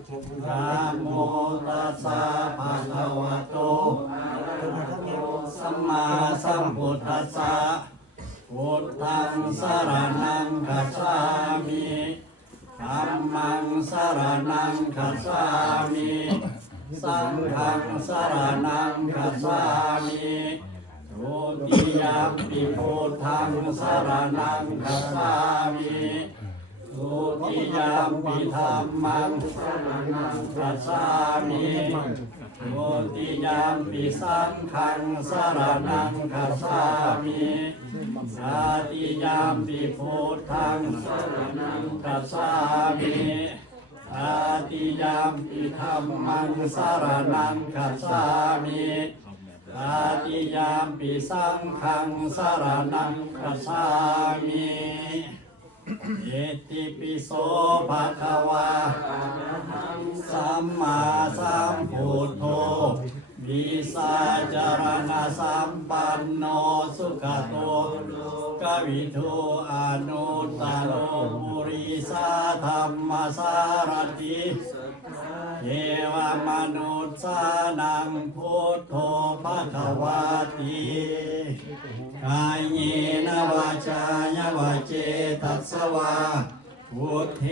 นะโมตัสสะภะคะวะโตอะระหะโตสัมมาสัมพุทธัสสะพุทธังสรณังคัจฉามิธัมมังสรณังคัจฉามิสังฆังสรณังคัจฉามิทุติยมปิพุทธังสรณังคัจฉามิ ทุติยามปิธรรมังสรณังคัจฉามิทุติยามปิสังฆังสรณังคัจฉามิสาติยามปิพุทธังสรณังคัจฉามิอาติยามปิธรรมังสารณังคัจฉามิอาติยามปิสังฆังสรณังคัจฉามิ อติปิโสภะคะวาสัมมาสัมพุทโธวิสาจารณสัมปันโนสุขโตกวิทูอนุตตโรปุริสาธรรมสารติ เทวมนุษย์สานังพุทโธภะคะวาติกายเยนวาจายวาเจตัสวาพุทเท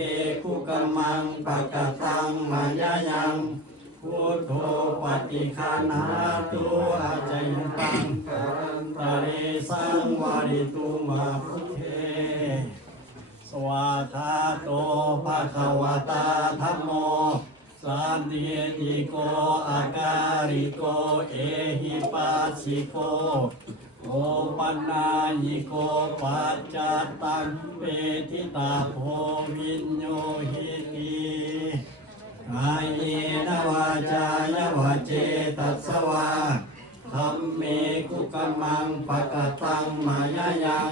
คุกมังปะกะตังมายายังพุทโธปฏิคันาตุอาจยันตังการตะเรสังวาริตุมาพุทิโกโอปันนายิโกปัจจตังเวทิตาโพวิญโยหิติกายเยนวาจายวาเจตัสวาธรรมเมกุกมังปะกะตังมายายัง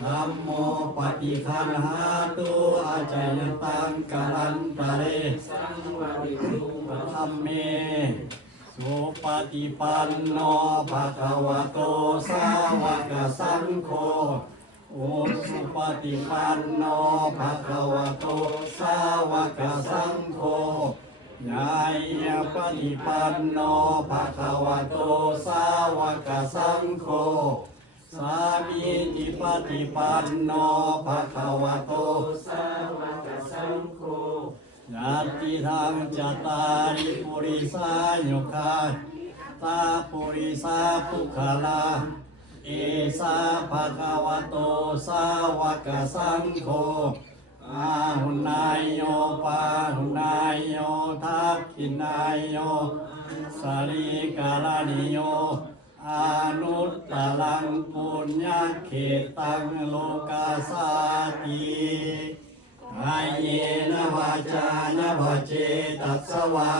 ธัมโมปฏิคันหาตุอาจายตังกาลันตะเรสังวาริตุธรรมเม สุปฏิปันโนภะคะวะโตสาวกสังโฆโอสุปฏิปันโนภะคะวะโตสาวกสังโฆยายาปฏิปันโนภะคะวะโตสาวกสังโฆสามีจิปฏิปันโนภะคะวะโตสาวกสังโฆ ญาติทางจตาริปุริสายุคาตาปุริสาภุคลา เอสาภะคะวะโตสาวกสังโฆอาหุนายโยปาหุนายโยทักขินายโยสาริกาลานิโยอานุตตลังปุญญาเขตังโลกาสาติ กายเยนวาจายวาเจตัสวา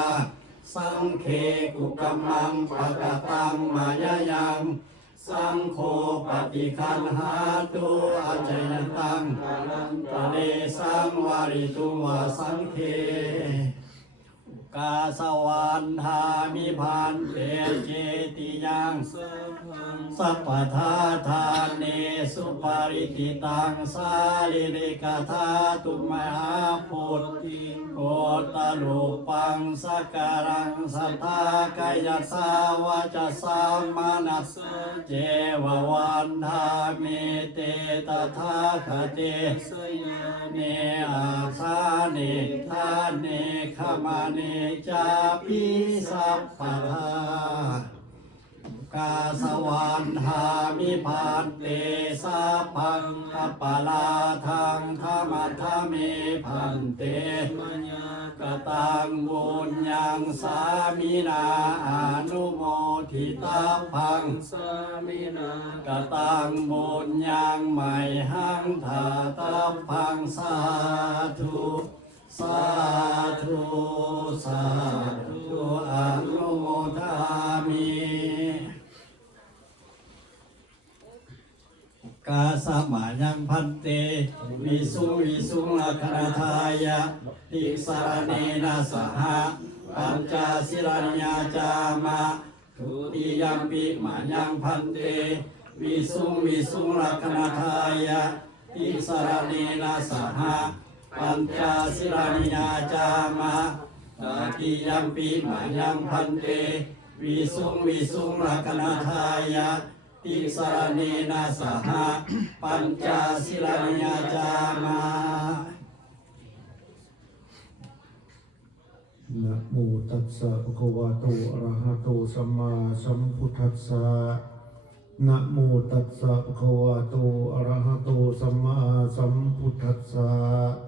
สังเคกุกมังปะกะตังมายายังสังโฆปฏิคันหาตุอาจยตังตะเลสังวาริตุวาสังเค กาสวรรธามิพันเตเจติยังสัพพทาทานเนสุปริติตังสาลิริกธาตุมหาพุทธิโกตลุปังสการังสัทธากายสาวาจสามานัสเจววันธามิเตตถาคเตสยเนอาคาเนทาเนขมาเนจาปิสัพพทากาสวรรธามิพันเตสาพังอปปลาทังธรรมธรรมเมพันเตมัญากตังบุญยังสามินาอนุโมทิตาพังสามินากตังบุญยังใหม่หังถาตาพังสาธุ สาธุสาธุอนุโมทามิกาสมายังพันเตวิสุวิสุงลักขณทายะติสารเนนะสหะปัญจศิลานิยาจามะทุติยัมปิมายังพันเตวิสุงวิสุงลักขณทายะติสารเนนะสหะ ปัญจศิลานิยาจามะตาติยัมปีมายังพันเตวิสุงวิสุงลักนาทายะติสรเนนะสหะปัญจศิลานิยจามานะโมตัสสะภะคะวะโตอะระหะโตสัมมาสัมพุทธัสสะนะโมตัสสะภะคะวะโตอะระหะโตสัมมาสัมพุทธัสสะ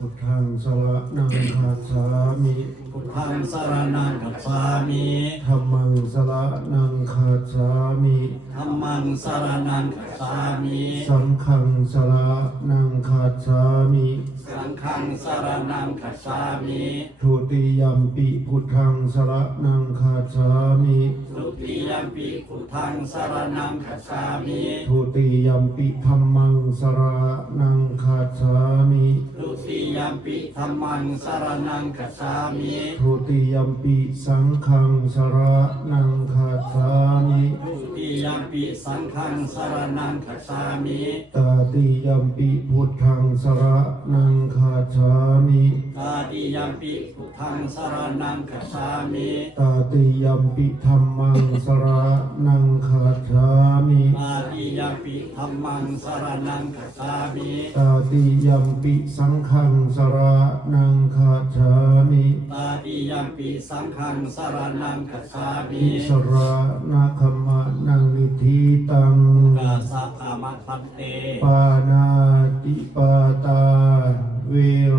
พุทธังสระนังคาสามิพุทธังสรณังคัจฉามิธัมมังสระนังคาสามิธัมมังสรณังคัจฉามิ สังฆังสระนังคาสามิ สังฆังสรณังคัจฉามิทุติยัมปิพุทธังสระนังคาสามิทุติยมปิพุทธังสรณังคัจฉามิทุติยัมปิธัมมังสระนังคาสามิทุติยมปิธัมมังสรณังคัจฉามิทุติยัมปิสังฆังสระนังคาสามิทุติยมปิสังฆังสรณังคัจฉามิตาติยัมปิพุทธังสระนังคาสามิตาติยมปิพุทธังสรณังคัจฉามิตาติยัมปิธัมมังสระนังคาสามิตาติยมปิธัมมังสรณังคัจฉามิตาติยัมปิสังฆังสระนังคาสามิตาติยมปิสังฆังสรณังคัจฉามิอิสระนาคมะนังนิธิตังกาสะอามะพันเตปานาติปาตา เว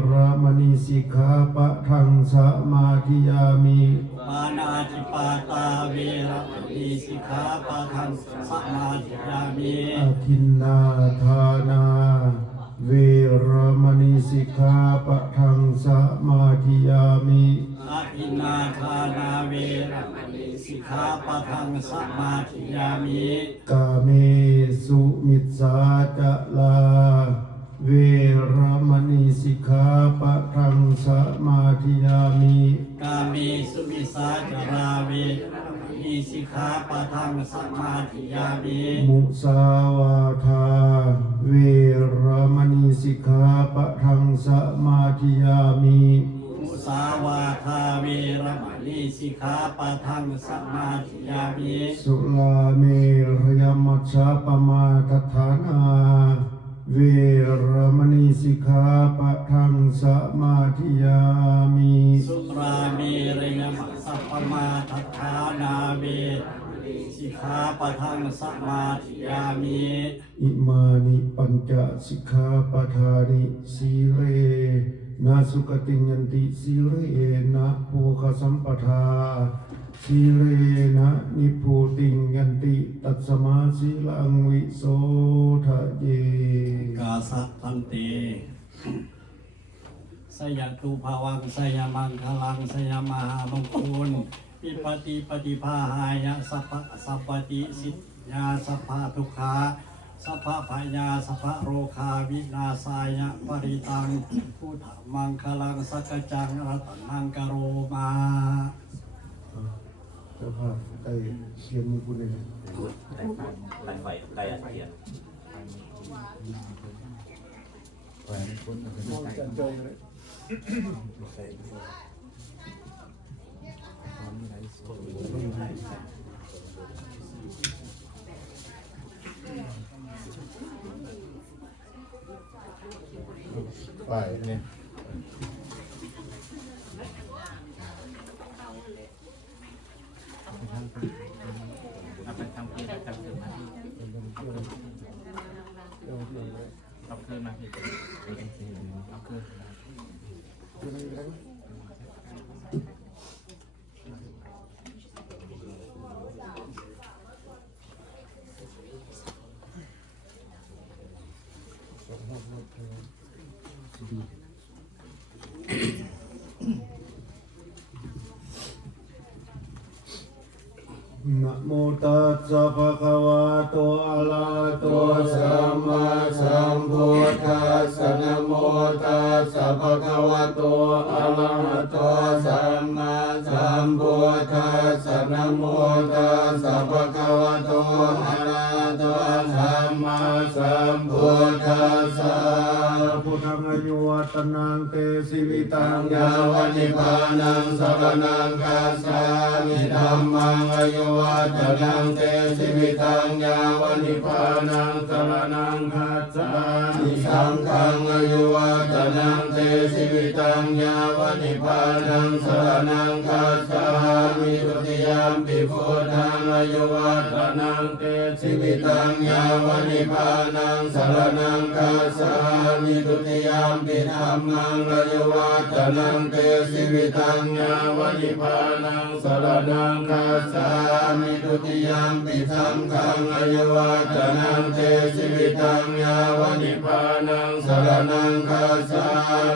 รมณีสิกขาปะทังสมาธิยามิปานาติปาตาเวระมณีสิกขาปะทังสมาธิยามิอทินนาทานาเวรมณีสิกขาปะทังสมาธิยามิอาทินนาทานาเวระมณีสิกขาปะทังสมาธิยามิกาเมสุมิสสาจะลา สิกขาปะทังสมาธิยามิมุสาวาทาเวรมณีสิกขาปะทังสมาธิยามิมุสาวาทาเวระมณีสิกขาปะทังสมาธิยามิสุลาเมรยมัชฌาปมาทฐานา เวรมณีสิกขาปะทังสมาธิยามิสุราเมรยมัสสัพพมาทัฏฐานาเวระมณีสิกขาปะทังสมาธิยามิอิมานิปัญจสิกขาปทานิสีเรนะสุกติยันติสีเรนะโภคสัมปทา สีเรนะนิพพุติยันติ ตัสสมาสีลังวิโสทะเย กาสัพพันเตสยตุภาวังสยามังคลังสยามหามงคลปิปติปฏิภาหายะสัพสัพปติสิทธาสัพพทุขาสัพพะพยาสัพพโรคาวินาศายะปริตังพุทธมังคลังสักจังรัตนังกโรมา เจ้าภาพได้เขียนมือคุณเลยไฟไฟไก่อัดเทียนไปเนี่ยไปทำคืนทำคืนมาที่เอาคืนมาที่เอาคืนมา น นะโมตัสสะภะคะวะโตอะระหะโตสัมมาสัมพุทธัสสะนะโมตัสสะภะคะวะโตอะระหะโตสัมมาสัมพุทธัสสะนะโมตัสสะภะคะวะโตอะระหะโตสัมมาสัมพุทธัสสะพุทธังอายุวัตนังเตสิวิตังยาวนิพพานังสรณังคัสสา มิธัมมังอายุวัตนังเตสิวิตังยาวนิพานังสรณังคัสสามิสังฆังอายุวัตนังเตสิวิตังยาวนิพานังสรณังคัสสามิตุติยามปิพุทธังอายุวัตนังเตสิวิตังยาวนิพานังสรณังคัสสา มิตุติยามปิธัมมังอายวัตนังเตสิวิตังยาวนิพานังสรณังคัสามิตุติยามปิสังฆังอายวัตนังเตสิวิตังยาวนิพานังสรณังคัสา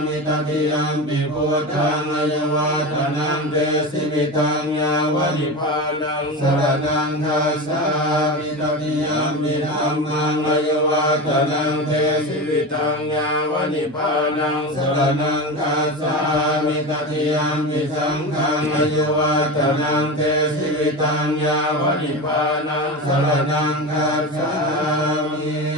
มิตติยามปิพุทธังอายวัตนังเตสิวิตังยาวนิพานังสรณังคัสามิตติยามปิธัมมังอายวัตนังเตสิวิตังยาวนิพานังสรณังคัสามิตติยามิสังฆังอายุวัตนังเตสิวิตังยาวนิพานังสรณังคัสามิ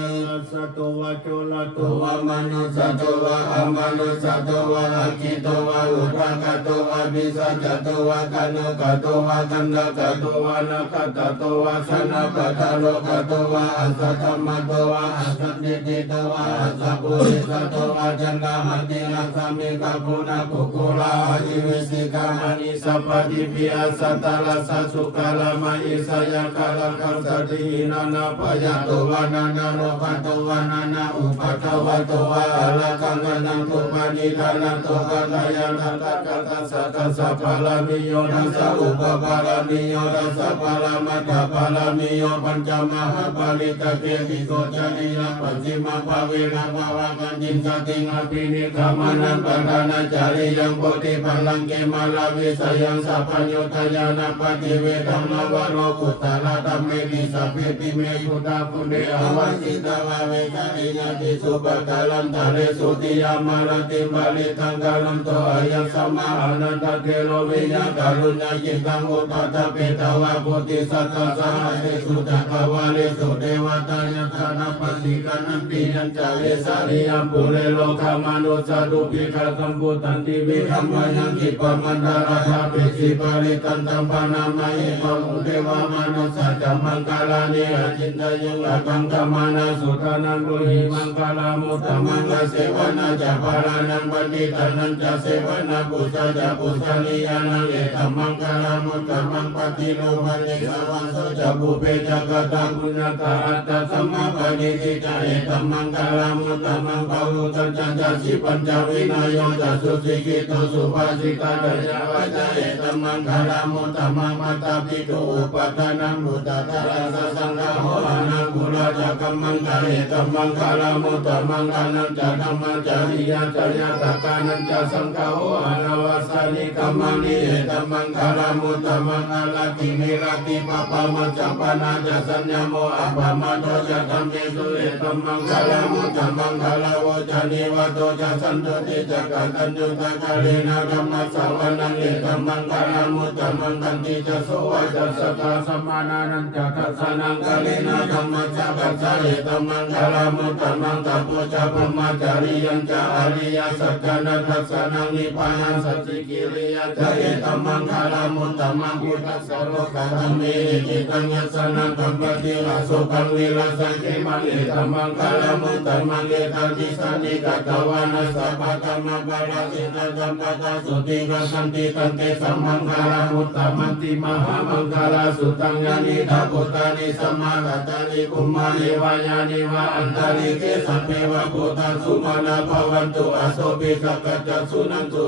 สัตวะโจลตุวะมนุสตวะอมนุสตวะอคิตวะอุปกตวะบิสัจตวะกนุกตวะกันดกตวะนักตตวะสนะปะทะโลกตวะอัสสะธรรมตวะอัสสะนิติตวะอัสสะปุริสตวะจันทมติลักษมิกปุณปุกุลาอิวิสิกามณิสัพพิปิอัสสะตาลสะสุกาลมาอิสยากาลกัสตินานาปยตวะนานาโรกตวะนานาอุปตวะตวะอลกังนังตุปนิทานังตุกัตยานันตกัตสัตสัพพลามิโยทัสสะอุปปารามิโยทัสสะปรามัตถปารามิโยปัญจมหาปาริตเกติโกจานิยปัจจิมาภาเวนะภาวะกันจินสติงอภินิธรรมานังปะทานาจาริยังโพธิปัลลังเกมาลาวิสยังสัพพัญโยทยานาปฏิเวธัมมวโรกุตตะธรรมเมติสัพเพติเมยุตาปุเรอวัสิตวะเวกานิยติสุปะกาลันทะเรสุติยามารติบาลิตังกาลันโตอายัสสมาอนันตเทโรวิญญาการุณาจิตังอุปตะเปตวะโพธิสัตตะสหเสสุตะกวาเลสุเทวตายัตนาปฏิกันันติยัญจาเวสาริยัมปุเรโลกามานุสาดุปิกาสัมพุตันติวิธรรมยังกิปมันดาราธาปิสิปาริตันตัมปนามายิปมุเทวามานุสัจจมังคาลานิอจินตยังละกังกมานาสุทานังโหิมังคาลามุตตมังกเสวนาจะปารานังบัณฑิตานันจะเสวนาปุจจาปุจนิยานังเอตัมมังคาลามุตตมังปฏิโลภันติสวัสโสจะบุเพจักตังปุญญตาอัตตสัมมาปณิทิจะเอตัมมังคาลามุตตมังปะหุตัญจะจสิปัญจวินายโยจะสุสิกิโตสุภาสิตาจะยาวจเอตัมมังคาลามุตตมังมัตตาปิโตอุปทานังมุตตะระสะสังฆโหอานังกุลาจะกัมมังคาเอตัมมังคาลามุตตมังคานันจะธัมมังจาริยาจายาตกานันจะสังฆโหอนาวาสานิกัมมังนิเอตัมมังคาลามุตตมังอาลาติเมราติปะปะมัจจปนาจะสัญญโมอะปะมะโตจะธัมเมสุเอตัมมังคาลามุตตมังคาลาวจะนิวตโตจะสันโตติจะกตัญญูตะกะเลนะกัมมัสสวนังเอตัมมังคาลามุตตมังกันติจะโสวะจสตาสมานานันจะทัสสนังกะเลนะกัมมัสสะปัสสะเอตัมมังคาลามุตตมังตะโพจะพมมจาริยังจะอริยสัจจานัทัสสะนังนิพพานังสัจจิกิริยจะเอตัมมังคาลามุตตมังพุทธัสสะโลกะธัมเมจิตังยสนังกัมปติลาโสกังวิลาสังเขมังเอตัมมังคาลามุตตมังเอตันติสันนิกัตตวานัสสะปะกัมมะปะราสิตาจัมปะตาสุติกัสันติกันเตมมังคาลามุตตมันติมหามังคาลาสุตังยานิทัพพุตตานิสัมมากัตตานิคุมมานิวายานิวะอันตาลิเกสัพเพวะโพธัสสุมาณภวันตุอโสปิสักกัจจสุนันตุ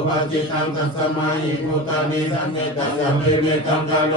ภาจิตังตัสสมาหิภูตานิสัมเมตัสสะเพเมตังกาโ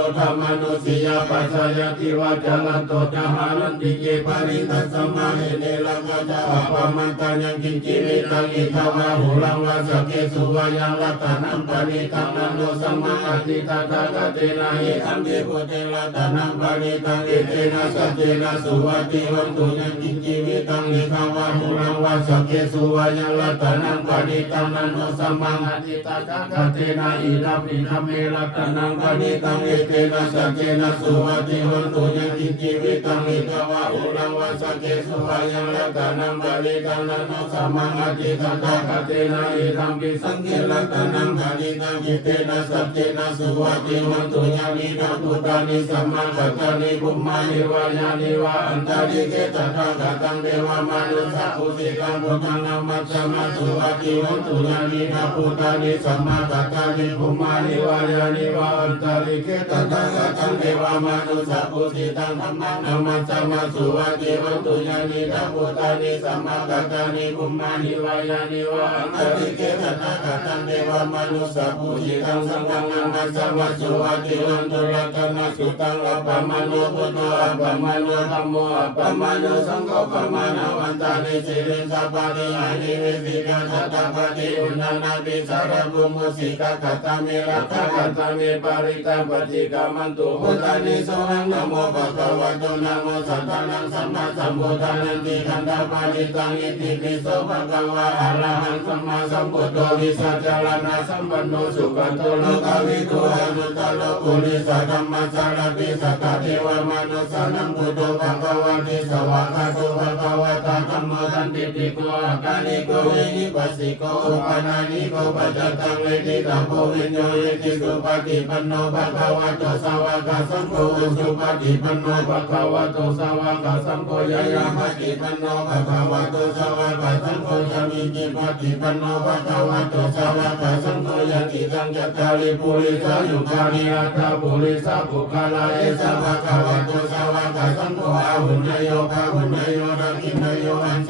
ลธรรมนุสิยาปัสสยติวาจาลันโตจหารันติเยปาริตัสสมาเหเนลังกาจาปะมันตัญญังกินจิวิตังอิทาวาหุลังวาสเกสุวายังลัตานังปณิตังนันโนสัมมาอติตาตาตเตนะหิอัมเดโพเทลัตานังปณิตังเอเตนะสัจเจนะสุวัติวันตุยังกินจิวิ ตังอิทาวาหุลังวาสเกสุวายังลัตตานังปณิตังนันโนสัมมาอติตาตากเตนะอิรัมปิธัมเมลัตานังปณิตังเอเตนะสัจเจนะสุวัติวันตุยังกิจิวิตังอิทาวาหุลังวาสเกสุวายังลัตตานังปณิตังนันโนสัมมาอติตาตากเตนะอิรัมปิสังเกลัตตานังปณิตังเอเตนะสัจเจนะสุวัติวันตุยังนิดาพุตานิสัมมากัตตานิบุมมานิวายานิวาอันตาลิเกตตากตังเดวามานุสัพพุสิกังพุทธังนามัสสะมาสุวัติวันตุยังนิดาพุตานิสัมมากัตตานิบุมมานิวายานิวาอันตาลิเกตตากตังเดวามานุสัพพุสิกังธรรมังนามัสสะมาสุวัติวันตุยังนิดาพุตานิสัมมากัตตานิบุมมานิวายานิวาอันตาลิเกตตากตังเดวามานุสัพพุสิกังสังฆังนามัสสะมาสุวัติวันตุรัตนะสุตังอัปปมาโนพุทโธอัปปมาโนธัมโมอัปปมาโนสังฆปปมานาวันตานิสิริสัพพะติอานิเวสิกาทัตตะปะติอุณานาปิสารบุมุสิกาคัตตามิรัตถคัตตามิปาริตาปฏิกามันตุพุทธานิโสหังนะโมปะคะวตานัมมาสัมพุทธานันติขันธปาริตังอิติปิโสภะคะวะอะรมมาสันโนสุขโตโลกาวิทูอนุตตโลกุลิสัธรรมสารติสัตตเวมนุสานังพุทโกอการิโกวิหิปัสสิโกอุปนานิโกปัจจตังเวทิตาโพวิญโยเยติสุปฏิปันโนภะคะวะโตสาวกสังโฆสุปฏิปันโนภะคะวะโตสาวกสังโฆยะยะปฏิปันโนภะคะวะโตสาวกสังโฆยะมิจิปฏิปันโนภะคะวะโตสาวกสังโฆยะติตังจัตตาริปุริสายุคานิอัตถปุริสาภุคาลาเอสะภะคะวะโตสาวกสังโฆอาหุนโยภาหุนโยนโยอั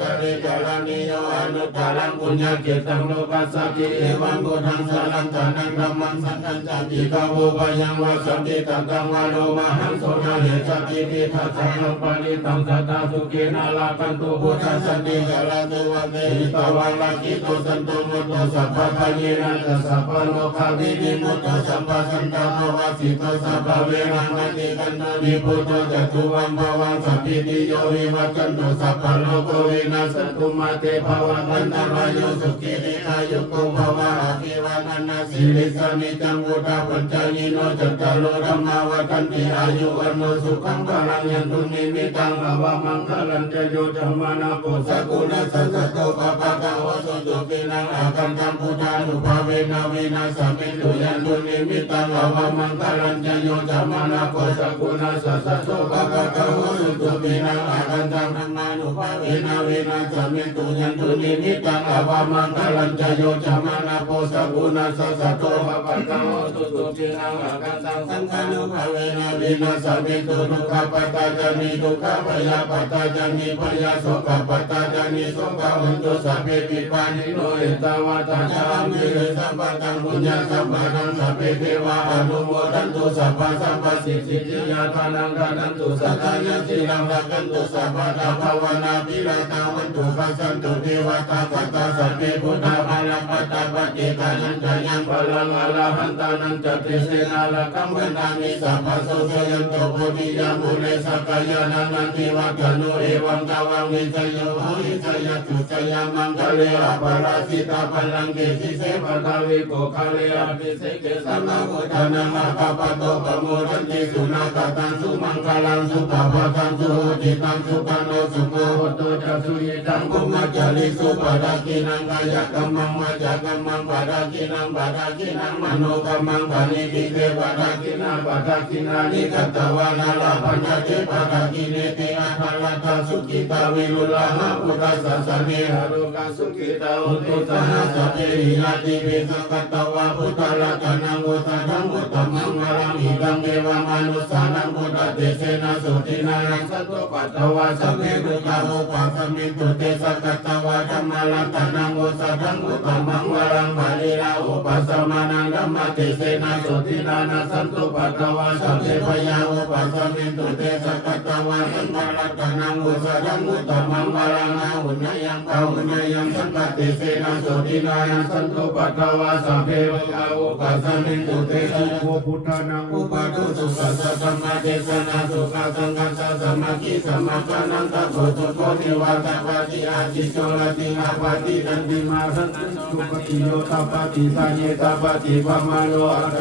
ตตรังปุญญเกตังโลกัสสติเอวังโกทังสารังตานังธัมมังสังฆัญจติกาโวปยังวะสัมติตังกังวะโลมหังโสนาเหสติทิทัสสะโลปานิตังสัตตาสุเกนาลาคันตุพุทธัสสติกาลาตุวันเตหิตวังลาคิโตสันตุมุตโตสัพพะปะเยนะตัสสะปะโลกาวินิมุตโตสัพพะสันตาภวะสิโตสัพพะเวรังมณิกันโตนิพุตโตจตุวังภวังสัพพิติโยวิวัจจันตุสัพพะโลกวินาสตุมาเตภวังวันตรายโยสุขิติกายุโกภวะอาภิวานันนาสิริสานิจังวุฒาปัญจยิโนจัตตาโลธรรมาวัฏันติอายุวันโนสุขังพลังยันตุนิมิตังภวะมังคลันจโยธรรมานาโกสกุณสัสสโตปะปะกะวะโสตุปินังอาคันตัมพุทธานุภาเวนะเวนะสัมมิตุยันตุนิมิตังภวะมังคลันจโยธรรมานาโกสกุณสัสสโตปะปะกะวะโสตุปินังอาคันตัมธรรมานุภาเวนะเวนะสัมมิตุยันตุนิมิตังภวะมังคลันจโยธรรมานาโกสกุณสัสสะโตปะปะกะวะโสตุปินังอาคันตัมสังฆานุภาเวนะเวนะสัมมิตุทุกขปัตตาจานิทุกขปยาปัตตาจานิปยาโสกปัตตาจานิโสกหุนตุสัพเพปิปานิโนเอตาวาตาจามเมสัมปะตังปุญญาสัมปะทังสัพเพเทวาอนุโมทันตุสัพพะสัมปะสิทธิติยาทานังทานันตุสัตตายะสิลังรักขันตุสัพพะตาภาวนาปิลาตาวันตุปัสสันตุเทวตาปัตตาสัพเพพุทธาภาลังปัตตาปฏิกานันจายังพลังอรหันตานังจติเสนาลกัมวันนามิสัพพะโสสยันโตโพธิยามุเลสกายานันนติวัตโนเอวังตาวังวิจโยโหวิจยตุจยามังคะเลอปาราสิตาพลังเกสิเสปะทาวิโกคะเลอภิเสกสัมมาวุฒานังอาคาปโตปโมทันติสุนาคตังสุมังคลังสุภาพตังสุโหติตังสุปันโนสุโมโหตุจัสุยิตังภุมจาริสุปะดากินังกายกรรมังวาจากรรมังปะดากินังปะดากินังมโนกรรมังปะนิพิเทปะดากินังปะดากินานิกัตตวานาลาปัญญาเทปะดากิเนติอาภาลตาสุกิตาวิรุลาหะพุทธสัสสะเนหะโรกาสุกิตาอุตุตนะสัพเพหิยติเวสกัตตวะพุทธลัตนังโอตทังโอตมังวรังอิดังเมวามนุสานังพุทธเตเสนะสุตินานังสัตตุปัตตวาสัพเพปุตตาโอปัสมิตุเตสะกัตตวาธรรมมลัตานังโอสัทังอุตมังวรังบาลีลาโอปัสสมานังธัมมเตเสนะสุตินานังสัตตุปัตตวาสัพเพพยาโอปัสมิตุเตสะกัตตวาธรรมลัตานังโอสัทังอุตมังวรังอาหุนยังเปาหุนยังสัมปติเสนะสุตินานังสัตตุปัตตวาสัพเพพยาโอปัสมิตุเตสะโอพุทธานังอุปาทุสุสัสสะสัมมาเทสนาสุขาสังฆัสสะสัมมาคิสัมมาปานังตะโพตุโพนิวาตะปาติอาจิโชลติอาปาตินันติมาสันตุสุปฏิโยตาปาติสัญญตาปาติปะมาโลอั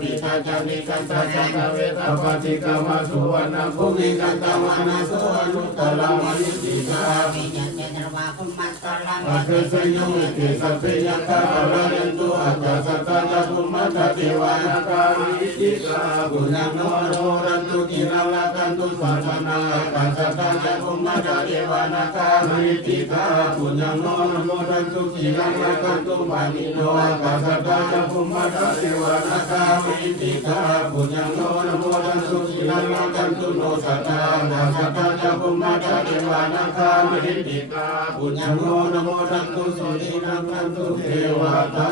ตตะสัพพะมะโหรติพุทโธตาปาติเสสะสะอิริโยตาปะสัมปันนาทุกรรมสัมมายิโตสันโตสัพพุริสาโลเกเทวะธรรมะทิวุจาริสันตาวันจนาสันติปะทาวันจนาวันตาปิติกาสังฆเวทปฏิกรรมสุวรรณภูมิกันตวานาสุวรรณุตตะลังมณิติกาวิญญาณเจตวาคุมัสสลังอาเทสยงติสัพเพยังคาอรยันตุอาจาสัตตาจักุมัตตะเทวานาคามิติกาบุญญังโนโรรันตุกิรังละกันตุสัพพนาอาสัตตาจักุมัตตะเทวานาคามิติกาบุญญังโนโรรันตุกิรังละกันตุมานิโนอาสัตตาจักุมัตตะเทวานาคามิิติกาปุญญโนนโมทันตุกิรังละกันตุโนสัตตาอาสัตตา จักุมัตะเทวานาคามิติกาบุญญังโนนโมตันตุสุตินังตันตุเทวตา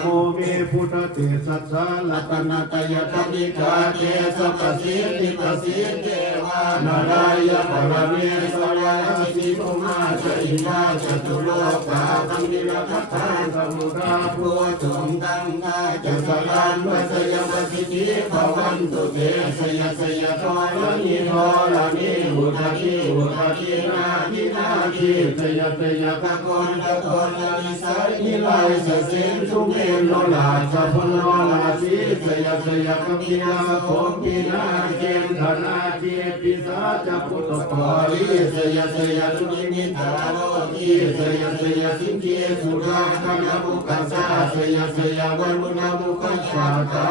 โมเมพุทธเตสัสสะลัตนาตยตมิกาเตสัพสิทธิปสิทธิเทวานารายะปรเมสวะสิภุมาชอินาจตุโลกาตังนิรทัตถาสมุทาภูตุงตังกาจะสลันวัสยวัสิทิภวันตุเตสยสยทอลนิโทลนิอุทาทิอุทาทินาทินาทิสยสยตะโกนตะโกนลานิสัยนิไลสเสนสุเมนโนลาสัพพโนลาสีสยสยกปินาโคปินาเกมธนาเจปิสาจพุทธปาริสยสยตุนิมิตาโลกีสยสยสิงเกสุราคณมุกัสสะสยสยวันมุนามุกัสสะตา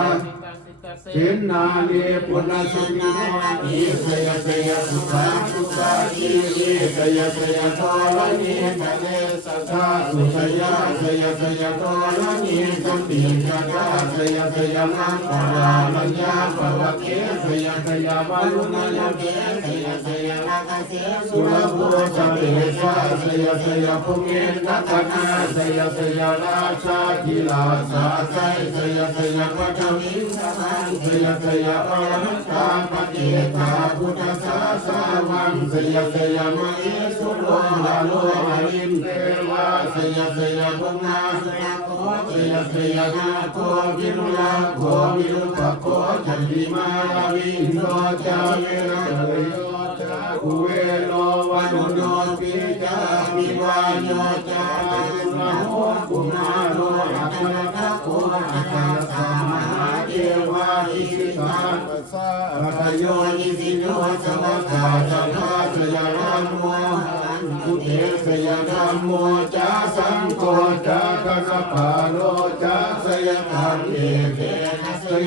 เจนนาเนปุณสุขิโนอิสยสยสุขาสุขาอิอิสยสยโทลนิกะเนสัทาสุสยาสยสยโทลนิกัมปิกะกาสยสยมังคลาลัญญาปวะเกสยสยวัลุนยเกสยสย สสุรภูสเตสะสยสยภูเมนัตนาสยสยราชากิลาสาสยสยสยปัทวิสมังสยสยอรหันตาปฏิตาพุทธสาสาวังสยสยมเหสุโลลาโลหะลิมเทวาสยสยพุงาสยโกสยสยนาโกวิรุลาโกวิรุปโกจันติมาลาวินโนจาเวนะเต โยจาอุเวโนวันโนปิจามิวานโยจาตุนะโหกุมาโรอัตนะทะโกอัตตะสามหาเทวาอิสิตาปัสสะปัตโยนิสิโนสวัสสะจัตตาสยามโมคุเทสยธัมโมจาสังโฆจาคัสปาโลจาสยธรรมเอเตนะส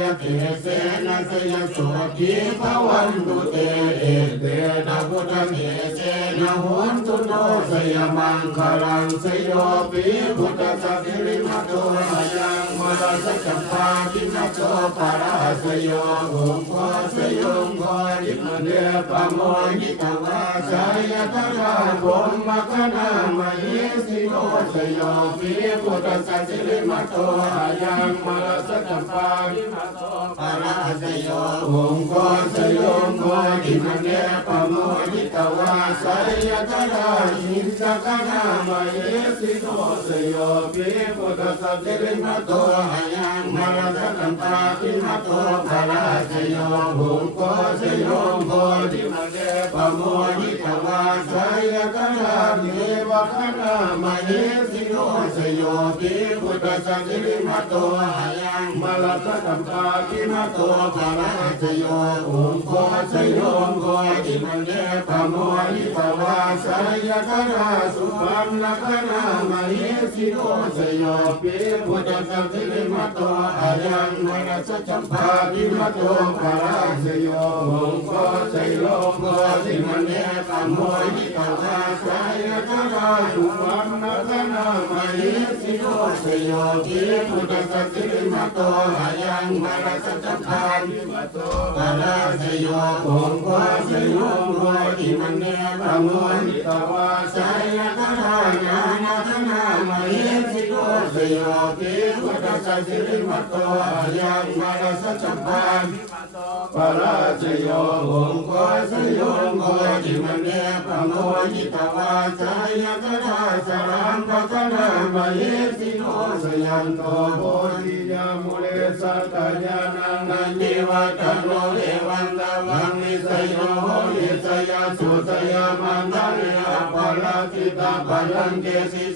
ยเตเสนะสยโสทิภวันตุเตเอเตนะพุทธเมเสนะโหนตุโนสยมังคลังสยปิพุทธสัพพิริมัตโตยังมรสจัมปาทินัสโสปาราสยโองโฆสยงโฆริมเดปะโมยิตวาสายตระบมมะคณามะเยสิโนสยปิพุทธสัพพิริมัตโตยังมรสจัมปาทินัปาราสยโองโฆสยงโฆริมันเนปโม ยิตวาสายตระหินสักนามะเยสิโนสยปิพุทธสัพพิริมัตโตยังมรสจัมปาทินัสโสปาราสยโองโฆสยงโฆริมเดปะโมยิตวาสายตระหินสักนามะเยสิโนสยโยติพุทธสัจจิมโตอายังมาลาสกัมปาคิมัตโตภาระสยโยองโคสยโยองโคติมันเดปะโมหิตวาสายคราสุปัมลักนามหิสิโกสยปิพุทธสัจจิมัตโตอายังมาลาสกัมปาคิมัตโตภาระสยโยงโคสยโยองโคติมันเดปะโมหิตวาสายคราสุปัมลักนามหิสิโกสยปิพุทธสัจจิมัตโตอายังมาลาสกัมปาคิมัตโตภาระสยโยงโคสยโยองโคติมันเดปะโมหิตวาสายคราญาณทังนามหิสิโกสยโยปิพุทธสัจจิมัตโตอายังมาลาสกัมปาปราชโยองโคสยองโคจิมันเนปะโมยิตวาสายกทาสรังปะคะนามะเยสิโนสยันโตโพธิยามุเลสัตยานังนันติวัตโนเอ ติตา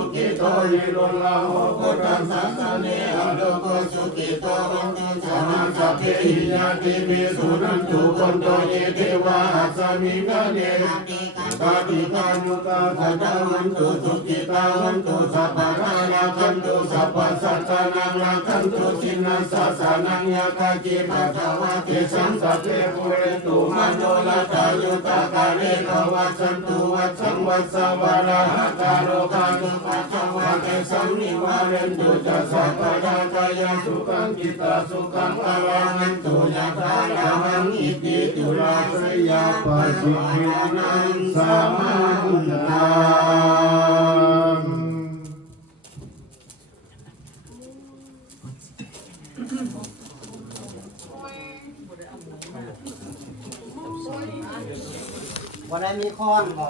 สุขโนสุโมตจัสุริตาริสุปดากินังกายรรมังวาจากรรมังปดากินังปดากินังมโนกรรมังปณิทิเตปดากินังปดากินานิกาตวาลาลาพันติเนอัตระโตสุกิตาโหะสะเนโดโกสุกิโตวันตุสามาสัพเพหิยาติปิสุนันตุคนโตเยเทวาอัสมิงเนติกาปฏิกานุตาภะตวันตุสุกิตาวันตุสัพพะรานาคันตุสัพพะสัตตานังราคันตุสินัสสะสานังยาคาจิปะทวะเทสังสัพเพปุเรตุมโนลตายุตากาเลภวัชันตุวัชังวัสสวาระหะกาโลกาตุปจจวะเทสังนิวาเรนตุจัสสะปะทากายาสุขังกิตาสุขังอวังันตุยะทาราหังอิติตุลาสยาปัสสิวินังสามันตังบ่ได้มีค้อนบ่